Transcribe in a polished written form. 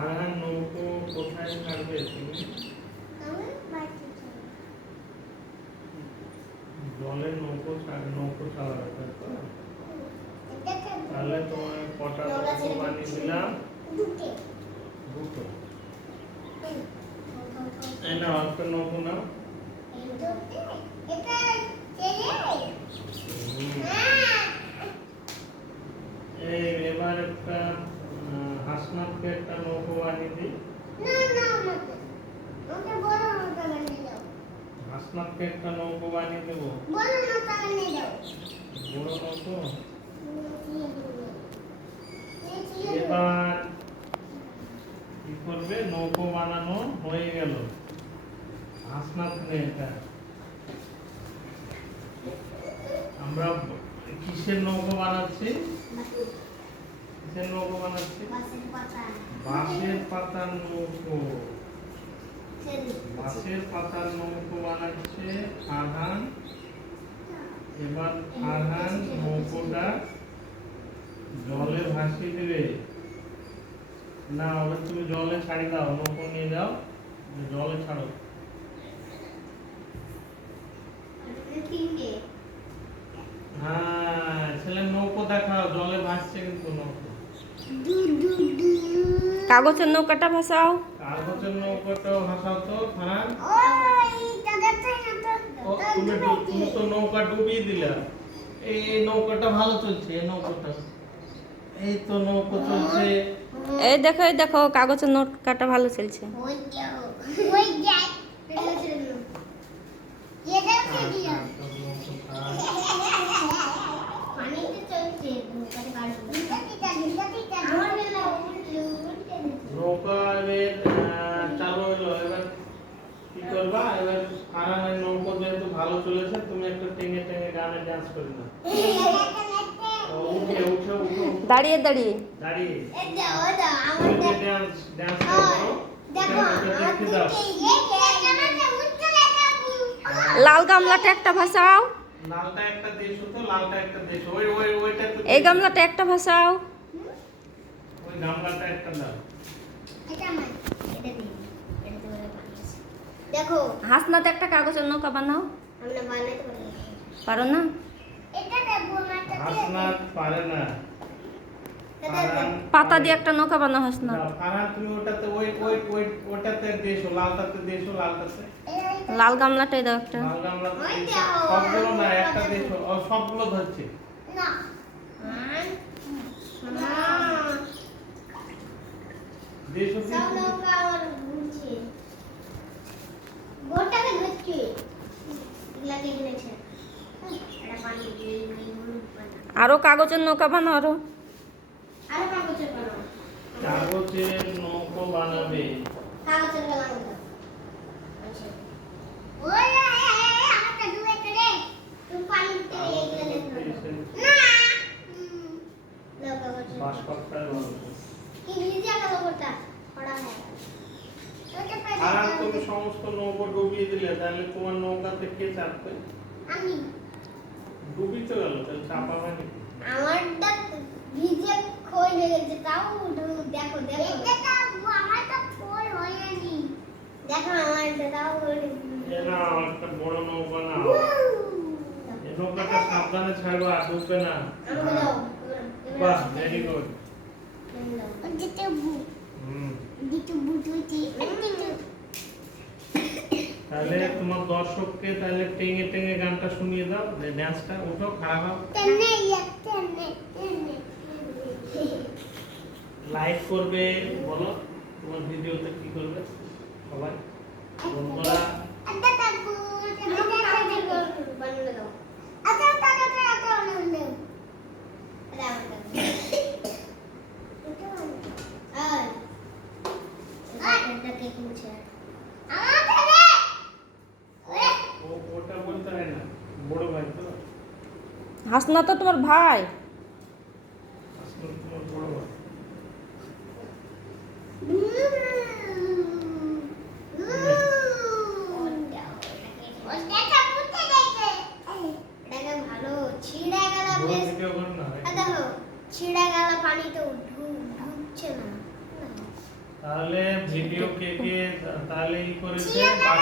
আর নৌকো কোথায় ছাড়বে তুমি? জলে নৌকো চালাবে, তাই তো? তাহলে তোমার কটা নৌকো বানিয়ে দিলাম? দুটো। এই নাও একটা নৌকো নাও। এবার একটা হাসনাতকে একটা নৌকো বানিয়ে দিই। হাসনাতকে একটা নৌকো বানিয়ে দেবো। বড় নৌকো। এবার কি করবে? নৌকো বানানো হয়ে গেল। হাসনাত নে এটা। আমরা কিসের নৌকো বানাচ্ছি? কিসের নৌকো বানাচ্ছি? বাঁশের পাতার নৌকো। বাঁশের পাতার নৌকো বানাচ্ছে ফারহান। এবার ফারহান নৌকোটা জলে ভাসিয়ে দেবে। না, ওটা তুমি জলে ছাড়ি দাও, নৌকো নিয়ে যাও, জলে ছাড়ো। হ্যাঁ, ছেলে নৌকো দেখাও, জলে ভাসছে কিন্তু নৌকো। কাগজের নৌকাটা ভাসাও। কাগজের নৌকাটাও ভাসাও তো ফারহান। তুমি তো নৌকা ডুবিয়ে দিলা। এই নৌকাটা ভালো চলছে, এই নৌকাটা। এই তো নৌকো চলছে। এই দেখো কাগজের নৌকাটা ভালো চলছে। নৌকা চালু হলো। এবার কি করবা? এবার ফারহানের নৌকো যেহেতু ভালো চলেছে, তুমি একটু টেঙে টেঙে গানে ডান্স করে না। উঠে উঠে উঠে দাঁড়িয়ে দাঁড়িয়ে ডান্স করো। দেখতে দাও। লাল গামলাটা একটা ভাসাও। লালটা একটা দেশো তো, লালটা একটা দেশো। ওইটা তো এই গামলাটা একটা ভাসাও। ওই গামলাটা একটা দাও। দেখো হাসনাতে একটা কাগজের নৌকা বানাও। আমরা বানাতে পারি। পারো না? এটা দেখো মাটাতে হাসনাত পারে না। ফারহান পাতা দিয়ে একটা নৌকা বানাও হাসনাত। দাও, ফারহান তুমি ওটাতে ওটাতে দেশো, লালটাতে দেশো, লালটাতে। লাল গামলাটাই দাও একটা। লাল গামলাতে দেশো। সবগুলো না, একটা দেশো। সবগুলো ধরছে। না দেশো সব নৌকা আমার ঘুরছে। গোটাকে ঘুরছে। লাগে গেছে। এটা পানি দিয়ে আরো কাগজের নৌকা বানাও আরো। আরো কাগজের বানাও। কাগজের নৌকো বানাবে। কাগজের বানাও। আচ্ছা ওই আমাকে দুয়ে করে তুমি পানি দিতে এগুলা দেখো না নৌকা কাগজ বাঁশপাতায় বানাবে। কি ভিজে গেল গোটা পড়া হয় ওটা পাই আর তুমি সমস্ত নৌকো ডুবিয়ে দিলে, তাহলে তোমার নৌকাতে কে চাপবে? আমি ডুবিয়ে তো গেল, তাহলে চাপা মানে আমারটা ভিজে খই হয়ে গেছে তাও দেখো এটা আমার তো খই হয়নি দেখো আমারটা তাও এ না, একটা বড় নৌকা না। এই নৌকাটা সাবধানে ছাড়বা, ডুববে না। আমাকে দাও বাহ, ভেরি গুড। যেটা বু হুম। যেটা বুঝুছি তাহলে তোমার দর্শককে তাহলে টেঙে টেঙে গানটা শুনিয়ে দাও, ড্যান্সটা। উঠো, খারাপ হবে। তেনে লাইক করবে, বলো তোমার ভিডিওতে কি করবে সবাই বন্ধুরা। আচ্ছা তাকু বানালে দাও আচ্ছা টাকা বানালে দাও এটা কে কিনছে ওটা বলতে হয় না, বড় ভাই তো। হাসনাত তো তোমার ভাই। আসলে তোমার বড় ভাই। ভালো ছিড়ে গেল বড় ভিডিও কর না। দেখো ছিড়ে গেল পানিতে ঢুকছে না তাহলে ভিডিও কে কে তাহলে ই করেছে